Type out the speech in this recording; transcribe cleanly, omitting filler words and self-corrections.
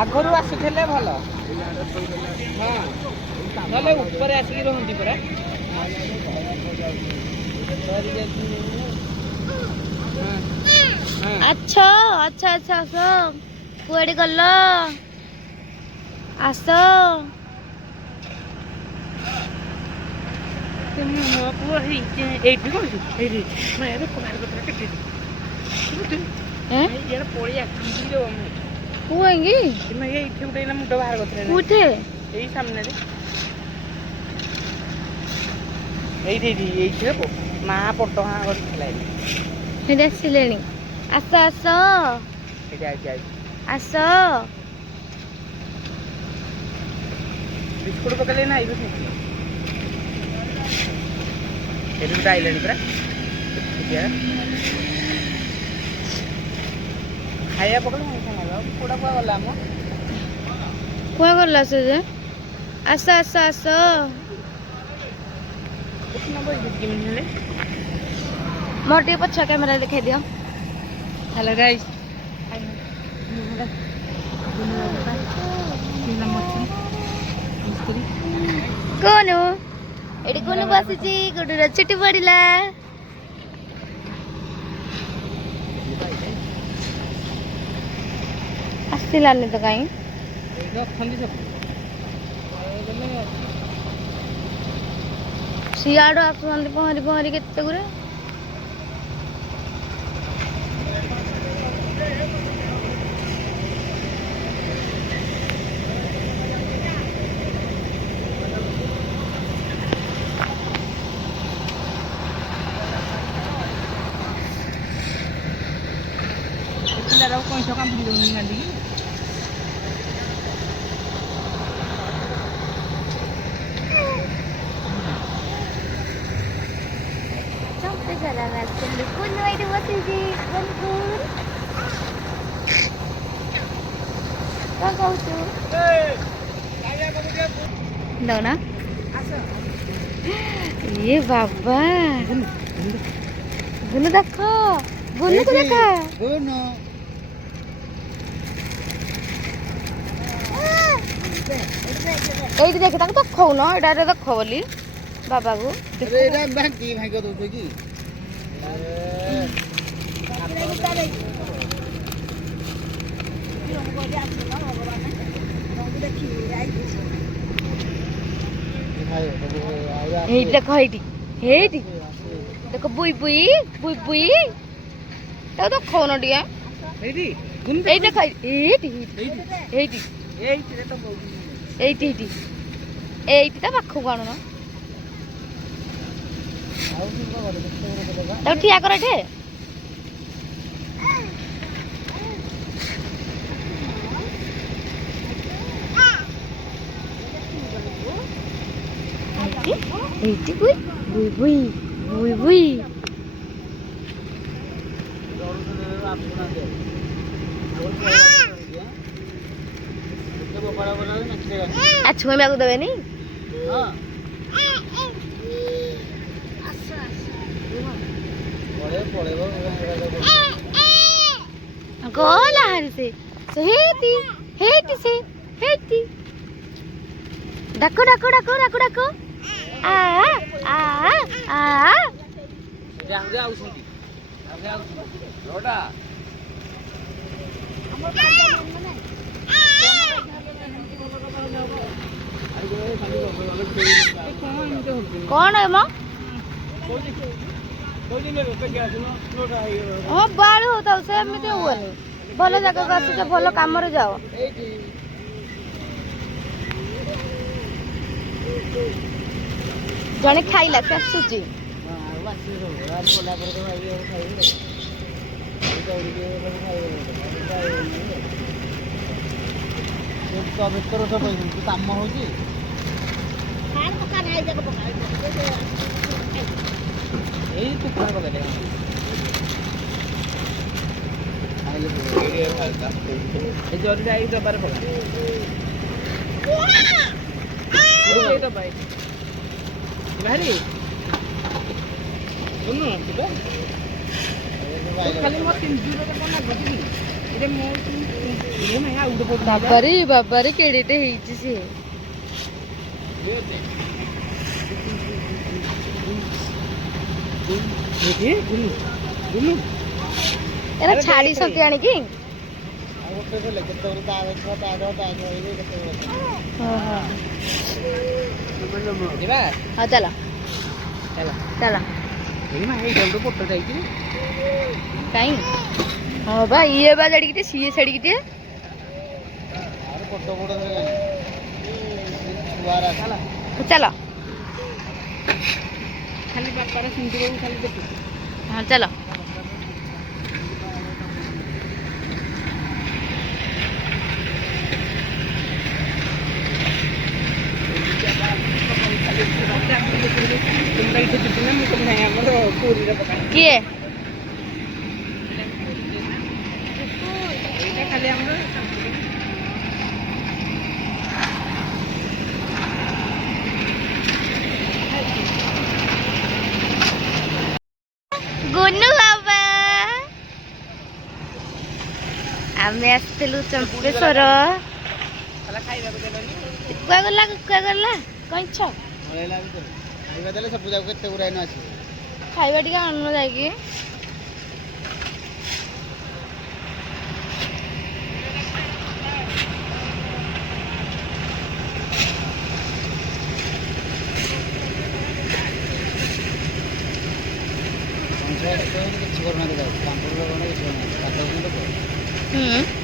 ଆଗରୁ ଆସୁଥିଲେ ଭଲ। ହଁ ନହେଲେ ଉପରେ ଆସିକି ରହନ୍ତି ପରା। ଆଚ୍ଛା ଆଚ୍ଛା ଆଚ୍ଛା ଆସ କୁଆଡେ ଗଲ ଆସ। ମୋ ପୁଅ ଏଇଠି କଣ ଏଇଠି ପଳେଇଆ କୁଆଙ୍ଗି ଏଇଠି ଗୋଟେ ମୁଣ୍ଡ ବାହାର କରିଥିଲେ କୋଉଠି ଏଇ ସାମ୍ନାରେ ଏଇଠି ଏଇଠି ମା ପଟ ହାଁ କରିଥିଲା। ସେଠି ଆସିଲେଣି ଆସ ଆସ ଆସ। ବିସ୍କୁଟ ପକେଇଲେ ନା ଏଇଠି ଗୋଟେ ଆଇଲାଣି ପରା ଖାଇବା ପକେଇଲେ କୋଉଟା କୁଆ ଗଲା ଆମ କୁଆ ଗଲା ସେ ଯେ ଆସ ଆସ ଆସ। ମୋର ଟିକେ ପଛ କ୍ୟାମେରା ଦେଖାଇ ଦିଅ। ହ୍ୟାଲୋ ଗାଇସ୍ କୋନୁ ଏଠି କୋନୁ ବସିଛି ଗୋଟେର ଛୁଟି ପଡିଲା। ଆସିଲାନି ତ କାଇଁ ସିଆଡୁ ଆସୁଛନ୍ତି ପହଁରି ପହଁରି କେତେ ଗୁରେ। ପିଲାଟାକୁ କଇଁଛ କାମୁଡ଼ି ଦେଉନି ଗାଣ୍ଡିକି। କୁନୁ ଏଇଠି ବସିଛି କଣ କହୁଛୁ ଦଉନା ଇଏ ବାବା ବୁନୁ ଦେଖ ବୁନୁକୁ ଦେଖ ଏଇଠି ଦେଖ ତାଙ୍କୁ ଦେଖଉନ ଏଇଟା ଦେଖ ବୋଲି ବାବାକୁ ହେଇଟି ଦେଖ ହେଇଟି ହେଇଟି ଦେଖ ବୁଇ ବୁଇ ବୁଇ ବୁଇ ତାକୁ ଦେଖଉନ ଟିକେ ଏଇଠି ଦେଖ ଏଇଠି ଏଇଠି ଏଇଠି ଏଇଠି ଏଇଠି ତା ପାଖକୁ ଆଣୁନ ତାକୁ ଠିଆ କର ଏଠି। এইটি বুই বুই বুই বুই বুই ଛୁଇଁବାକୁ ଦେବେନି ଗଲା ହାରି ସେ ହେଇଟି ହେଇଟି ସେ ହେଇଟି ଡାକ ଡାକ ଡାକ ଡାକ ଡାକ ଆ ଆ ଆ କଣ ମ ହଁ ବାଳୁ ହଉଥାଉ ସେମିତି ହୁଏନି ଭଲ ଜାଗାକୁ ଆସୁଛ ଭଲ କାମରେ ଯାଅ। ଜଣେ ଖାଇଲା ସେ ଆସୁଛି କାମ ହଉଛି ଏଇ ତୁ କଣ ପକେଇଲେ ଏ ଜରିଟା ଏଇ ଡବାରେ ପକା ଭାରି ଖାଲି ମୋ ସିନ୍ଦୁରରେ କଣ ଲାଗୁଛି କି ବାବାରେ ବାବାରେ କେଡେଟେ ହେଇଛି ସିଏ। ଏରା ଛାଡିଛନ୍ତି ଆଣିକି। ଯିବା ହଁ ଚାଲ ଚାଲ ଚାଲ। ଏଇଟା ଗୋଟେ ପୋଟ ଯାଇଛି କାଇଁ ହଁ ବା ଇଏ ବା ଜାଡିକି ସିଏ ଛାଡିକି ଟିକେ ଚାଲ ଖାଲି ବାପାର ସିନ୍ଦୁରକୁ ଖାଲି ଦେଖୁଛୁ। ହଁ ଚାଲ। କିଏ ଖାଲି ଆମର ଗୁନୁ ବାବା ଆମେ ଆସିଥିଲୁ ଚମ୍ପେଶ୍ୱର। ଖାଇବାକୁ ଦେଲନି କୁଆ ଗଲା କଇଁଛ ଖାଇବା ଦେଲେ ସବୁ ଯାକ କେତେ ଗୁଡ଼ାଏ ନ ଆସିବ। ଖାଇବା ଟିକେ ଆଣୁନ ଯାଇକି। କିଛି କରୁନାହାନ୍ତି କିଛି କରୁନାହାନ୍ତି। ହୁଁ